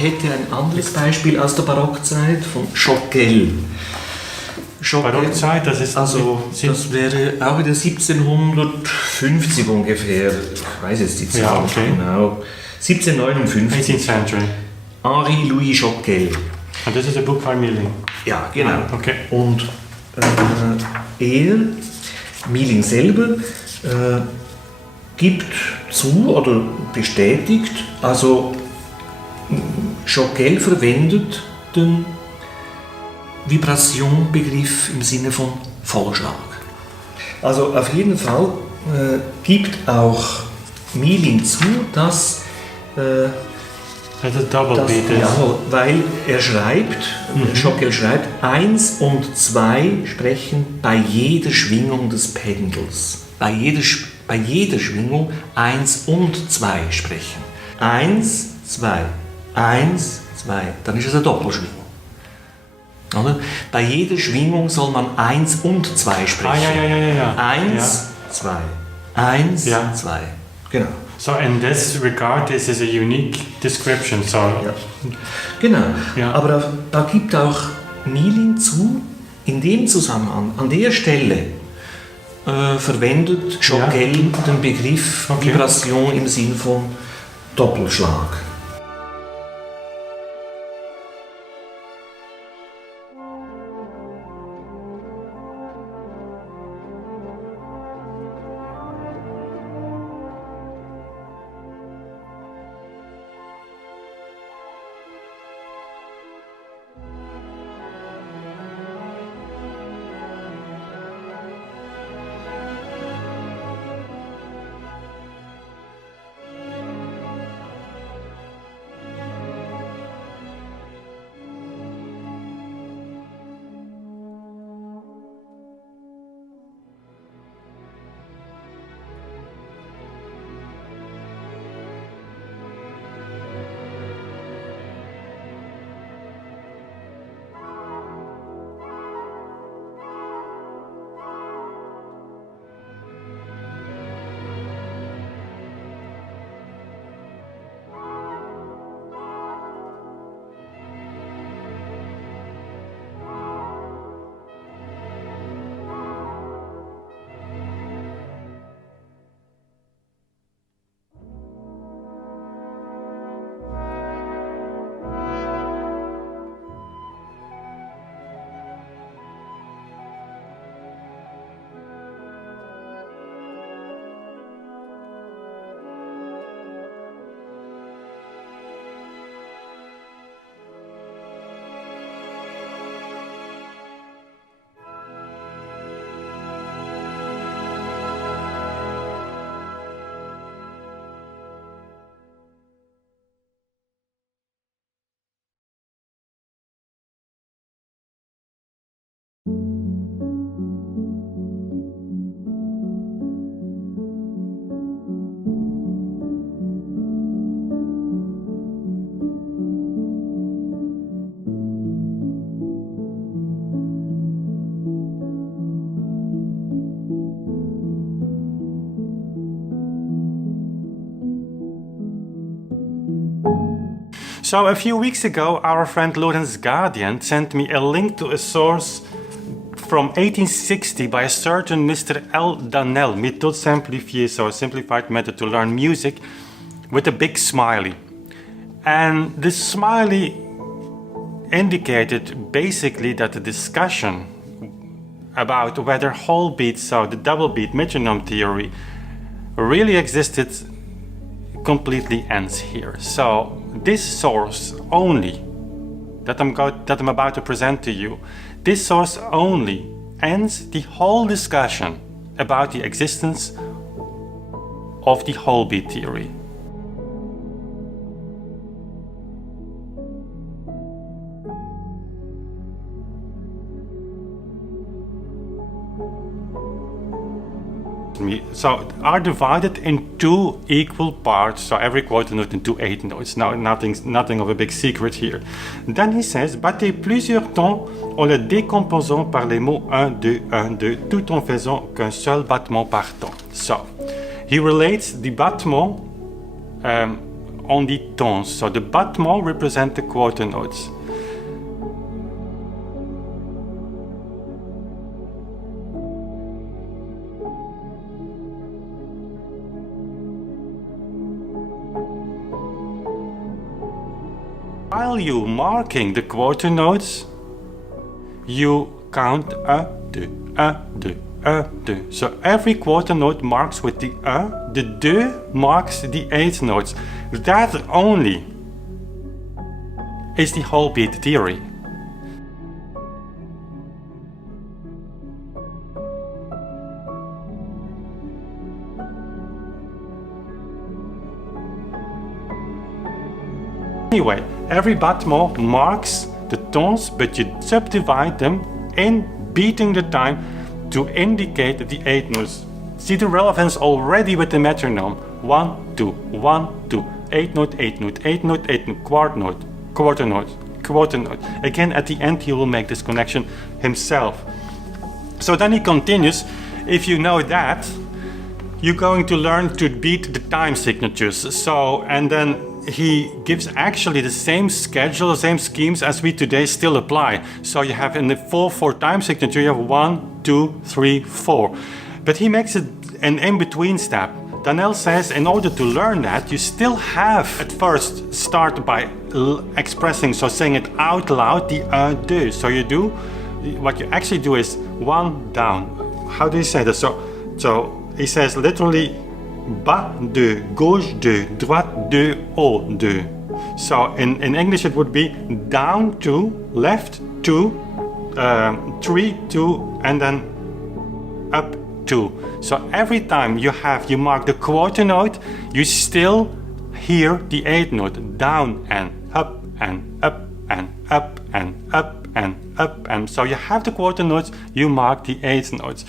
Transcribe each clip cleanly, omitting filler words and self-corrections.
Ich hätte ein anderes Beispiel aus der Barockzeit von Choquel. Barockzeit, das ist also das wäre auch wieder 1750 ungefähr. Ich weiß jetzt die Zahl ja, okay. genau. 1759. 18th century. Henri Louis Choquel. And this is a book by Milling. Ja, genau. Ah, okay. Und Milling selber, gibt zu oder bestätigt, also Choquel verwendet den Vibration-Begriff im Sinne von Vollschlag. Also auf jeden Fall gibt auch Milling zu, dass weil er schreibt, Choquel schreibt, 1 und 2 sprechen bei jeder Schwingung des Pendels. Bei jeder Schwingung 1 und 2 sprechen. 1, 2, 1, 2, dann ist es eine Doppelschwingung. Oder? Bei jeder Schwingung soll man 1 und 2 sprechen. Ja. 1, 2, 1, 2. Genau. So in this regard, this is a unique description. So. Ja. Genau. Ja. Aber da gibt auch Milling zu, in dem Zusammenhang, an der Stelle verwendet Choquel den Begriff Vibration im Sinn von Doppelschlag. So a few weeks ago, our friend Laurence Guardian sent me a link to a source from 1860 by a certain Mr. L. Danel, Méthode simplifiée, so a simplified method to learn music, with a big smiley. And this smiley indicated basically that the discussion about whether whole beats, so the double beat metronome theory, really existed completely ends here. So this source only that I'm about to present to you, this source only ends the whole discussion about the existence of the whole beat theory. So are divided in two equal parts, so every quarter note into 8 notes. Now nothing of a big secret here. Then he says, battez plusieurs tons en le décomposant par les mots 1, 2, 1, 2, tout en faisant qu'un seul battement par ton. So he relates the battement on the tones. So the battements represent the quarter notes. While you marking the quarter notes, you count 1, 2, 1, 2, 1, 2. So every quarter note marks with the 1, the 2 marks the 8 notes. That only is the whole beat theory. Anyway, every battement marks the tones, but you subdivide them in beating the time to indicate the 8 notes. See the relevance already with the metronome. 1, 2, 1, 2, 8 note, 8 note, 8 note, 8 note, quarter note, quarter note, quarter note. Again, at the end he will make this connection himself. So then he continues, if you know that, you're going to learn to beat the time signatures. So, and then he gives actually the same schedule, the same schemes as we today still apply. So you have in the 4/4 time signature, you have 1, 2, 3, 4. But he makes it an in-between step. Danel says in order to learn that, you still have at first start by expressing, so saying it out loud, the 1, 2. So you do, what you actually do is 1 down. How do you say that? So he says literally, bas 2, gauche 2, droite 2, haut 2. So in English it would be down 2, left 2, 3, 2, and then up 2. So every time you mark the quarter note, you still hear the 8 note, down and up and up and up and up and up. And so you have the quarter notes, you mark the 8 notes.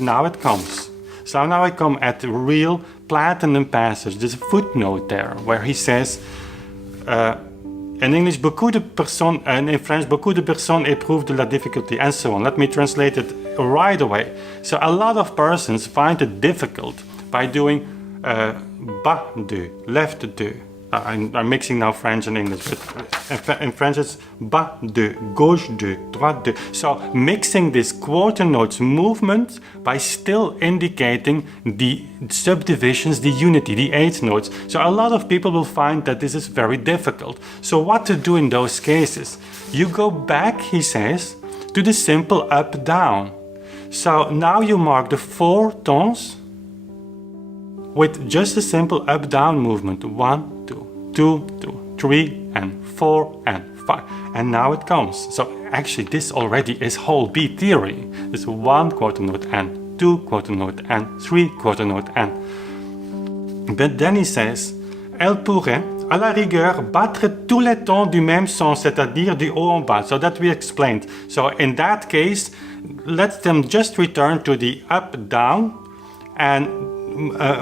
Now it comes. So now I come at the real platinum passage. There's a footnote there where he says, in English, beaucoup de personnes, and in French, beaucoup de personnes éprouvent de la difficulty, and so on. Let me translate it right away. So a lot of persons find it difficult by doing bas 2, left 2. I'm mixing now French and English, but in French it's bas 2, gauche 2, droite 2. So mixing this quarter notes movement by still indicating the subdivisions, the unity, the 8 notes. So a lot of people will find that this is very difficult. So what to do in those cases? You go back, he says, to the simple up down. So now you mark the 4 tones with just a simple up down movement. 1, 2, 2, 3, and 4, and 5. And now it comes. So actually this already is whole beat theory. It's 1 quarter note and 2 quarter note and 3 quarter note and. But then he says, elle pourrait, à la rigueur, battre tous les tons du même son, c'est-à-dire du haut en bas. So that we explained. So in that case, let them just return to the up down and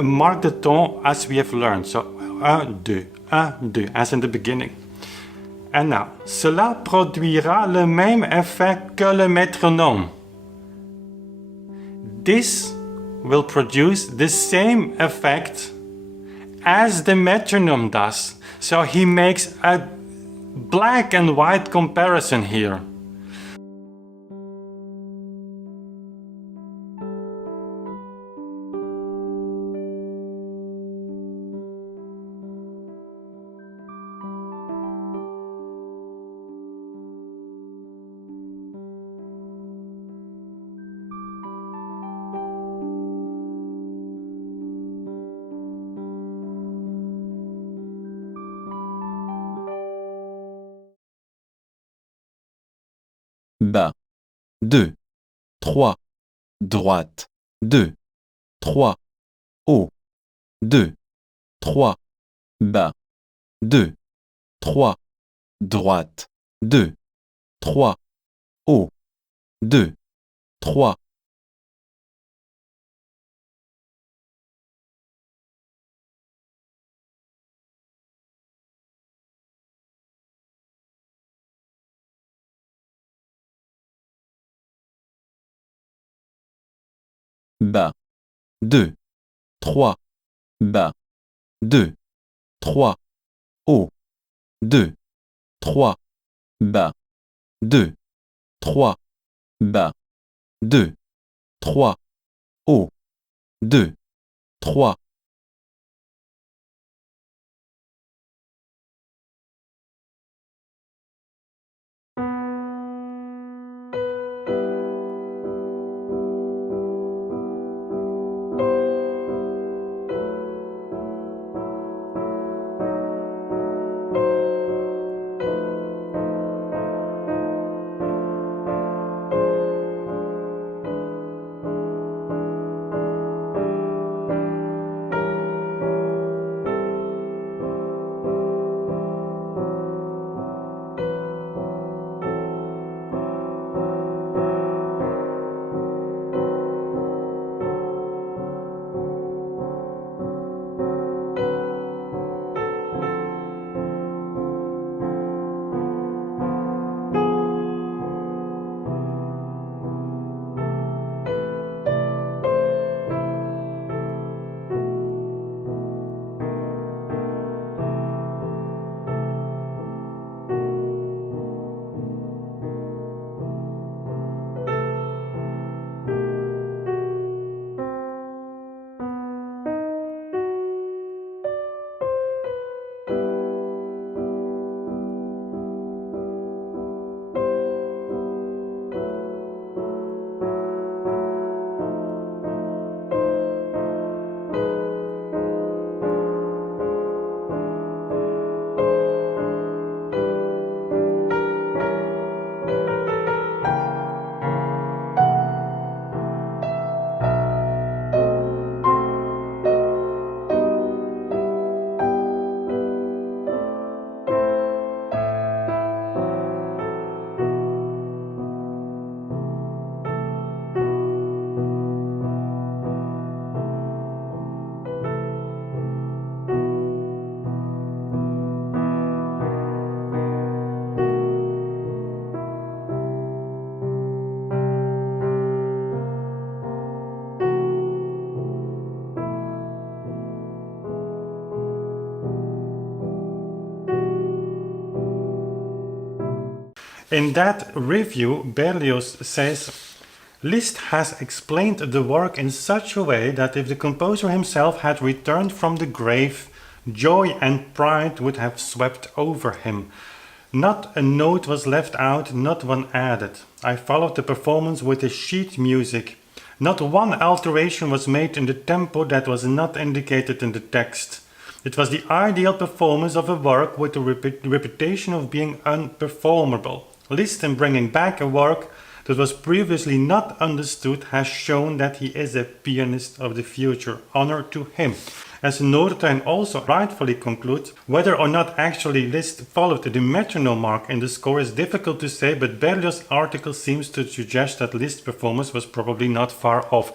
mark the tone as we have learned. So 1, 2, 1, 2, as in the beginning. And now, cela produira le même effet que le métronome. This will produce the same effect as the metronome does. So he makes a black and white comparison here. Bas 2, 3, droite 2, 3, haut, 2, 3, bas, 2, 3, droite, 2, 3, haut, 2, 3, bas, 2, 3, bas, 2, 3, haut, 2, 3, bas, 2, 3, bas, 2, 3, haut, 2, 3. In that review, Berlioz says, Liszt has explained the work in such a way that if the composer himself had returned from the grave, joy and pride would have swept over him. Not a note was left out, not one added. I followed the performance with the sheet music. Not one alteration was made in the tempo that was not indicated in the text. It was the ideal performance of a work with the reputation of being unperformable. Liszt, in bringing back a work that was previously not understood, has shown that he is a pianist of the future. Honor to him. As Noordetuin also rightfully concludes, whether or not actually Liszt followed the metronome mark in the score is difficult to say, but Berlioz's article seems to suggest that Liszt's performance was probably not far off.